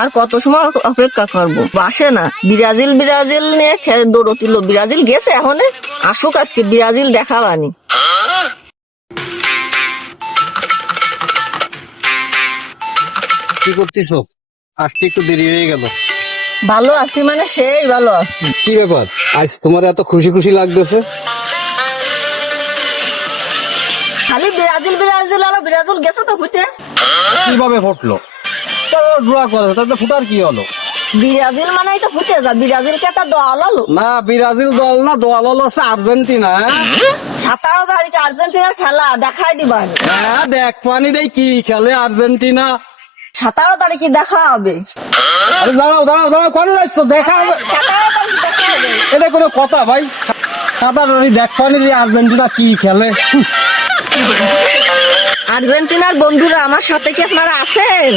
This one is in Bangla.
আর কত সময় অপেক্ষা করবো, আসে না। ব্রাজিল ব্রাজিল নিয়ে দৌড়তিল, ব্রাজিল গেছে, এখন আসুক, আজকে ব্রাজিল দেখাবানি। কি করতেছো? আসতে একটু দেরি হয়ে গেল। ভালো আছি মানে সেই ভালো আছি। কি ব্যাপার, আজ তোমার এত খুশি খুশি লাগতেছে? খালি ব্রাজিল ব্রাজিল, আর ব্রাজিল গেছে তো ফুটে। কিভাবে ফুটলো? তো ড্র করে তাতে ফুটার কি হলো? ব্রাজিল মানে তো ফুটে যা, ব্রাজিলকে একটা দল হলো। না, ব্রাজিল দল না, দল হলো হচ্ছে আর্জেন্টিনা। 17 তারিখে আর্জেন্টিনার খেলা দেখাই দিবা। হ্যাঁ, দেখ পানি দেয় কি খেলে আর্জেন্টিনা। 17 তারিখে দেখা হবে। আরে দাঁড়াও দাঁড়াও দাঁড়াও, কেন যাচ্ছ? দেখা হবে। 17 তারিখে দেখা হবে। এটা কোনো কথা ভাই? সাঁতারি দেখ পানি দিয়ে আর্জেন্টিনা কি খেলে। আর্জেন্টিনার বন্ধুরা আমার সাথে কি আপনারা আছেন?